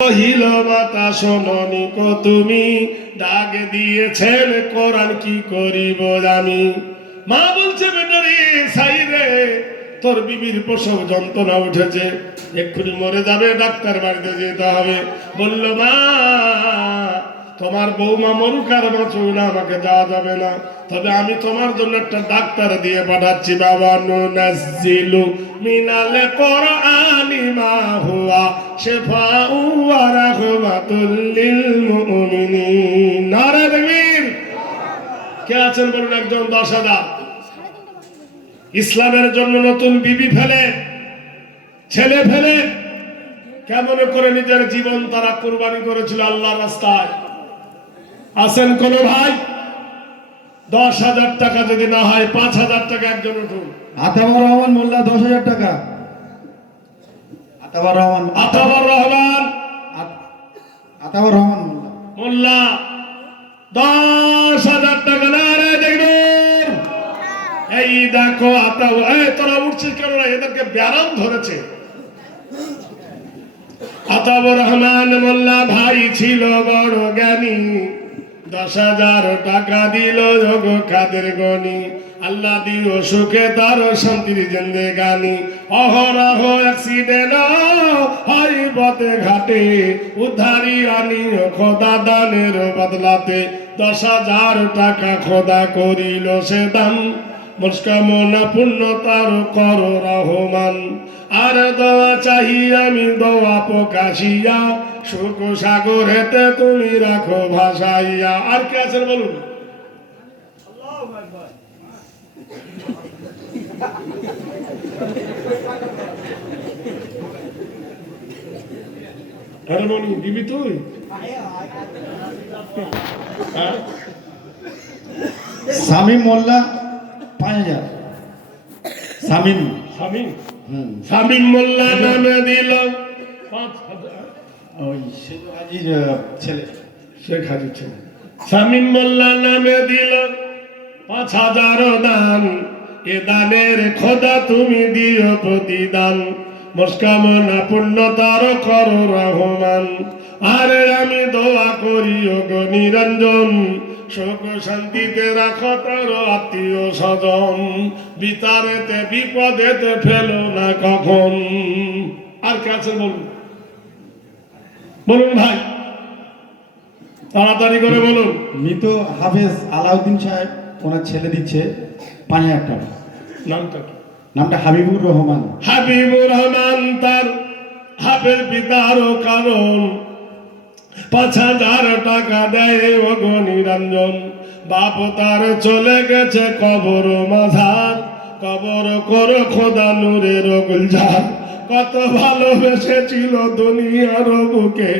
কহিল মাতা শোননি কো তুমি, ডাক দিয়েছেন কোরআন কি করিব আমি। মা বলছে বেটারি সাইরে তোর বিবির প্রসব যন্ত্রণা উঠেছে, এক্ষুনি মরে যাবে, ডাক্তার বাড়িতে যেতে হবে। বলল মা তোমার বৌমা মরুক আর বাঁচুক না, আমাকে যাওয়া যাবে না, তবে আমি তোমার জন্য একটা ডাক্তার দিয়ে পাঠাচ্ছি। বাবা নুনাজ্জিলু মিনাল কোরআনি মা হুয়া শিফাউ ওয়া রাহমাতুল লিল মুমিনিন। নারে তাকবীর। কে আছেন বলুন একজন 10,000। ইসলামের জন্য নতুন বিবি ফেলে ছেলে ফেলে কেমন করে নিজের জীবন তারা কুরবানি করেছিল আল্লাহর রাস্তায়। আছেন কোন ভাই? 10,000 টাকা যদি না হয় 5,000 টাকা একজন উঠুন। আতাউর রহমান মোল্লা 10,000 টাকা। আতাউর রহমান মোল্লা 10,000 টাকা। না রে দেখবেন এই দেখো আতাউর, এই তোরা উঠছিস কেন? এদেরকে ব্যারাম ধরেছে। আতাউর রহমান মোল্লা ভাই ছিল বড় জ্ঞানী, 10,000 টাকা দিল যোগ খাদের গনি। আল্লাহ দিও সুখে তার শান্তির জিন্দেগানি। অহরহ অ্যাক্সিডেন্ট হয় পথে ঘাটে, উদ্ধারি আনি খোদা দানের বদলাতে। 10,000 টাকা খোদা করিল সে দান, মনস্কামনা পূর্ণ তার কর রহমান। আর দোয়া চাহি আমি দোয়া প্রকাশিয়া, সুখ সাগরেতে তুমি রাখো ভাসাইয়া। আর কে আছেন বলুন? আরে মনি দিবি তুই? শামীম মোল্লা 5,000। শামীম শামীম মোল্লা নামে দিল 5,000। ওই শেখ হাজির ছেলে, শেখ হাজির ছেলে। শামীম মোল্লা নামে দিল 5,000 দান। এ দানের খোদা তুমি দিও প্রতিদান, মনস্কামনা পূর্ণ তার কর রহমান। আরে আমি দোয়া করি ওগো নিরঞ্জন, সুখ শান্তিতে রাখো তার আত্মীয় স্বজন, বিতারেতে বিপদেতে ফেলো না কখন। আর কাছে বলুন, বলুন ভাই তাড়াতাড়ি করে বলুন। মৃত হাফেজ আলাউদ্দিন সাহেব ওনার ছেলে দিচ্ছে 5,000 টাকা। নামটা কি? নামটা হাবিবুর রহমান। হাবিবুর রহমান তার হাফের পিতার কারণ 5,000 টাকা দেয় ওগো নিরঞ্জন। বাপ তার চলে গেছে কবর মাঝার, কবর করো খোদা নূরের গুলজার। কত ভালোবেসেছিল দুনিয়ার বুকে,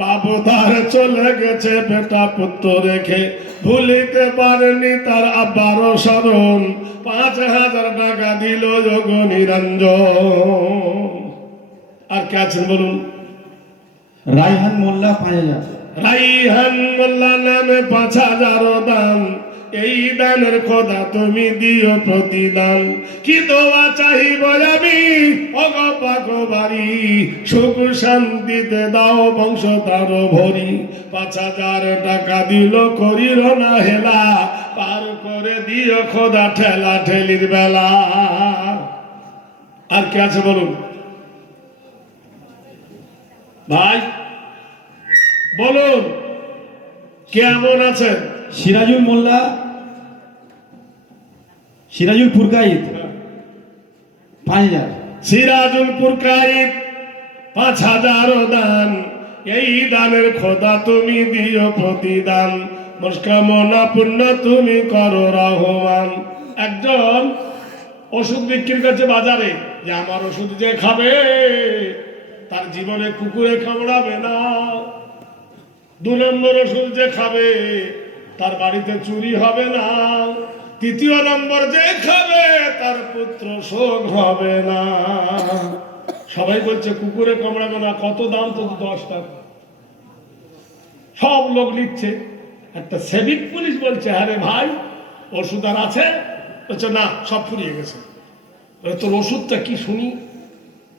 বাপ তার চলে গেছে বেটা পুত্র রেখে। ভুলিতে পারেনি তার আব্বার স্মরণ, 5,000 টাকা দিল যোগ নিরঞ্জন। আর কে আছেন বলুন? রাইহান মোল্লা 5,000। রাইহান মোল্লা নামে 5,000 দান। এই দানের খোদা তুমি দিও প্রতিদান। কি দোয়া চাহিব আমি ওগো পাকবাড়ি, সুখ শান্তিতে দাও বংশ তার ভরি। 5,000 টাকা দিল করিল না হেলা, পার করে দিও খোদা ঠেলা ঠেলির বেলা। আর কে আছে বলুন ভাই, বলুন কেমন আছেন? সিরাজুল মোল্লা, সিরাজুল পুরকাইত 5,000। সিরাজুল পুরকাইত 5,000 দান। এই দানের খোদা তুমি দিও প্রতিদান, মনস্কামনা পূর্ণ তুমি করো রহমান। একজন ওষুধ বিক্রির কাছে বাজারে, যে আমার ওষুধ যে খাবে তার জীবনে কুকুরে কামড়াবে না। 2 নম্বর ওষুধ যে খাবে তার বাড়িতে চুরি হবে না। 3য় নম্বর যে খাবে তার পুত্র শোক হবে না। সবাই বলছে কুকুরে কামড়াবে না, কত দাম? তো 10 টাকা। সব লোক লিখছে। একটা সেভিক পুলিশ বলছে আরে ভাই ওষুধ আর আছে? বলছে না, সব ফুরিয়ে গেছে। তোর ওষুধটা কি শুনি?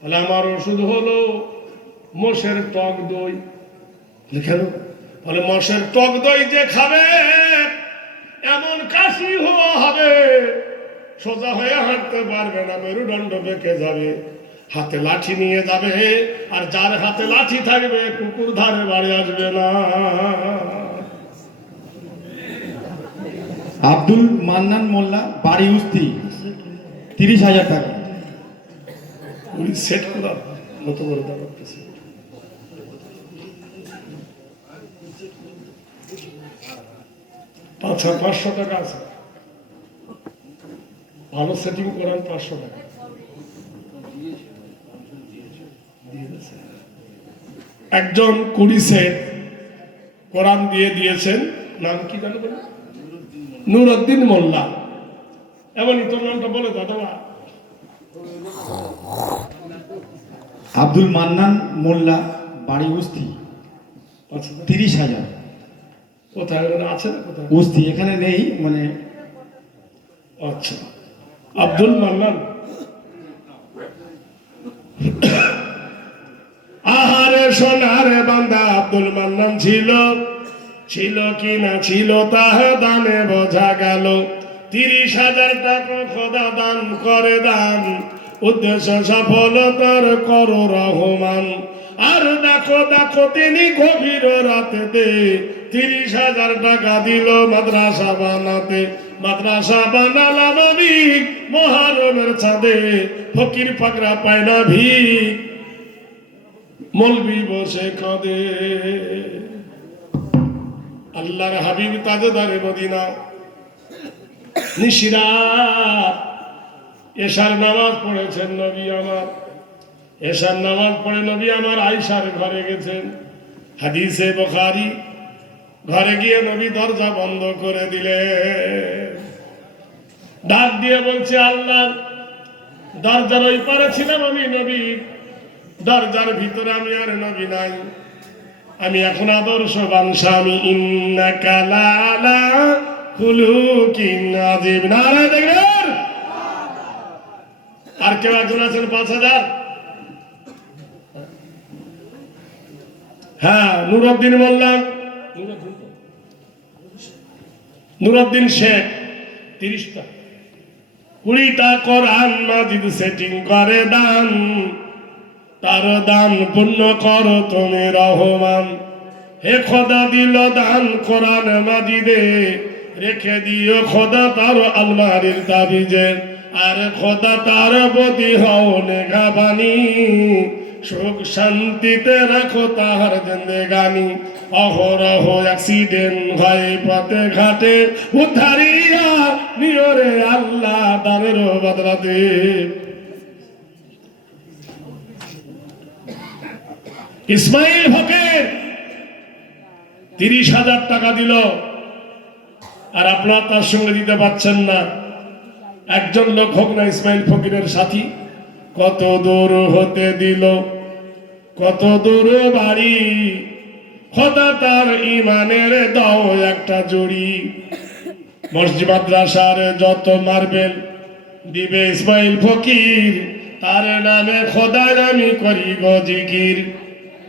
বলে আমার ওষুধ হলো মোষের টক দই। কেন? বলে মোষের টক দই যে খাবে এমন কাশি হওয়া হবে, সোজা হয়ে হাঁটতে পারবে না, মেরুদণ্ড বেঁকে যাবে, হাতে লাঠি নিয়ে যাবে, আর যার হাতে লাঠি থাকবে কুকুর ধারে বাড়ি আসবে না। আব্দুল মান্নান মোল্লা, বাড়ি উস্তি, 30,000 টাকা। উনি সেট করার মতো করে দেখাচ্ছে। আচ্ছা, 500 টাকা আছে, ভালো সেটিং করান, 500 টাকা একজন 20 সেট কোরআন দিয়ে দিয়েছেন। নাম কি জানো? নুরউদ্দিন মোল্লা। এমনই তোর নামটা বলে দাদা। আব্দুল মান্নান মোল্লা, বাড়ি উস্তি, 30,000। কোথায় ওরা আছে না? কোথায়? উস্তি, এখানে নেই মানে। আচ্ছা, আব্দুল মান্নান। আহারে সোনারে বান্দা আব্দুল মান্নান ছিল, ছিল কি না ছিল তাহা দানে বোঝা গেল। 30,000 টাকা খোদা দান করে দান, উদ্দেশ্য সফলতার করো রহমান। আর দেখো দেখো তিনি গভীর রাতে দে 30,000 টাকা দিল মাদ্রাসা বানাতে। মাদ্রাসা বানালাম আমি মহারমের চাঁদে, ফকির পাকরা পায় না ভিক, মলবি বসে কাঁদে। আল্লাহর হাবিব তাজদারে মদিনা নিশিরাত এশার নামাজ পড়েছেন নবী আমার। এশার নামাজ পড়ে নবী আমার আয়েশার ঘরে গেছেন। হাদিসে বুখারী। ঘরে গিয়ে নবী দরজা বন্ধ করে দিলেন, ডাক দিয়ে বলছে, আল্লাহ, দরজার ওই পারে ছিলাম আমি নবী, দরজার ভিতরে আমি আর নবী নাই, আমি এখন আদর্শবান স্বামী। ইন্নাকা লালা খুলুকিন আযীম। নারায়ে তাকবীর। আর কেউ একজন আছেন 5,000? হ্যাঁ, নুরউদ্দিন মোল্লা, নুরউদ্দিন শেখ, 30টা। 20টা কোরআন মাজিদ সেটিং করে দান, তার দান পূর্ণ করো তুমি রহমান। হে খোদা দিল দান কোরআন মাজিদে, রেখে দিও খোদা তার আলমারির তাবিজে। আর খোদা তার প্রতি হও নেগাবানি, সুখ শান্তিতে রাখো তাহার জিন্দেগানি। অহরহ অ্যাক্সিডেন্ট হয় পথে ঘাটে, উদ্ধারিয়া নিয়রে আল্লাহ দানের বদলাতে। ইসমাইল হকের 30,000 টাকা দিল, আর আপনারা তার সঙ্গে দিতে পারছেন না। একজন লোক হোক না ইসমাইল ফকিরের সাথী, কত দূর হতে দিল, কত দূর বাড়ি, খোদা তার ইমানের দাও একটা জড়ি। মসজিদ মাদ্রাসার যত মার্বেল দিবে ইসমাইল ফকির, তার নামে খোদার আমি করি গো জিকির।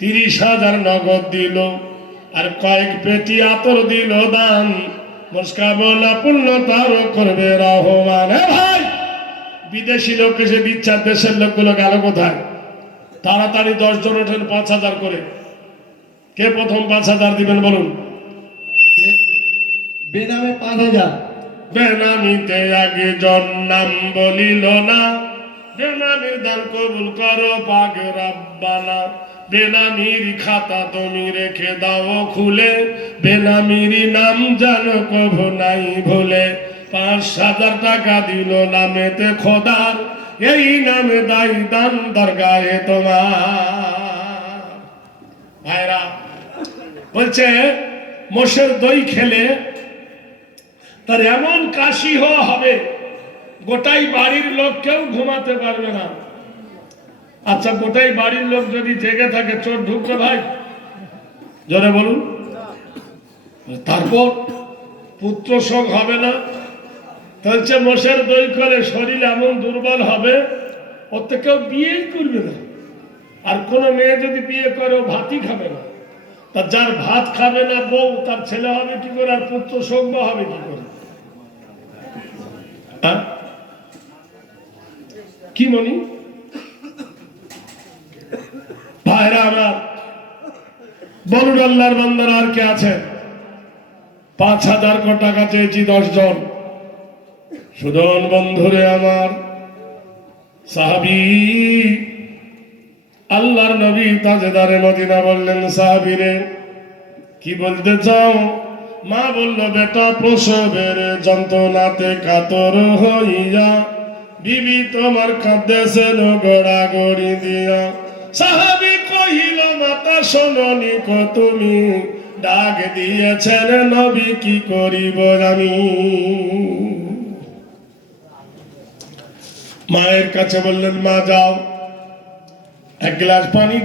30,000 নগদ দিল, আর কয়েক পেটি আতর দিল দান, মস্কাবলা পূর্ণ তার করবে রহমান। ভাই, বিদেশি লোক এসে দিচ্ছে, দেশের লোকগুলো গেল কোথায়? তাড়াতাড়ি 10 জন ওঠেন, 5,000 করে। কে প্রথম 5,000 দিবেন বলুন? বেনামে 5,000। বেনামিতে আগে জন নাম বলিল না, বেনামির দান কবুল করো পাক রব্বানা। বেনামির খাতা তুমি রেখে দাও খুলে, বেনামির নাম জানো কভু নাই ভুলে। 5,000 টাকা দিল নামেতে খোদার, এই নামে দাই দান দরগাহে তোমার। ভাইরা বলছে, মোষের দই খেলে তার এমন কাশি হওয়া হবে, গোটাই বাড়ির লোক কেউ ঘুমাতে পারবে না। আচ্ছা, গোটাই বাড়ির লোক যদি জেগে থাকে, চোর ঢুকবে ভাই? জোরে বলুন। তারপর পুত্র শোক হবে না? বলছে মোষের দই করে শরীর এমন দুর্বল হবে, ওতে কেউ বিয়েই করবে না। আর কোন মেয়ে যদি বিয়ে করে ও ভাতই খাবে না, তা যার ভাত খাবে না বউ, তার ছেলে হবে কি করে আর পুত্র সৌম্য হবে কি করে? হ্যাঁ? কি মনি ভাইরা আমার, বলুন আল্লাহর বান্দারা আর কে আছে? 5,000 টাকা চেয়েছি 10 জন। সুদন বন্ধুরে আমার, সাহাবী আল্লাহর নবী তাজেদারে মদিনা বললেন, সাহাবীরে কি বলতে চাও? মা বলল, বেটা প্রসবের যন্ত্রণাতে কাতর হইয়া বিবি তোমার কাঁদেছেন গড়াগড়ি দিয়া। সাহাবী কহিল, মাতা শোননি কো তুমি, ডাক দিয়েছেন নবী কি করিব আমি? মায়ের কাছে বললেন, মা যাও এক গ্লাস পানি দিয়ে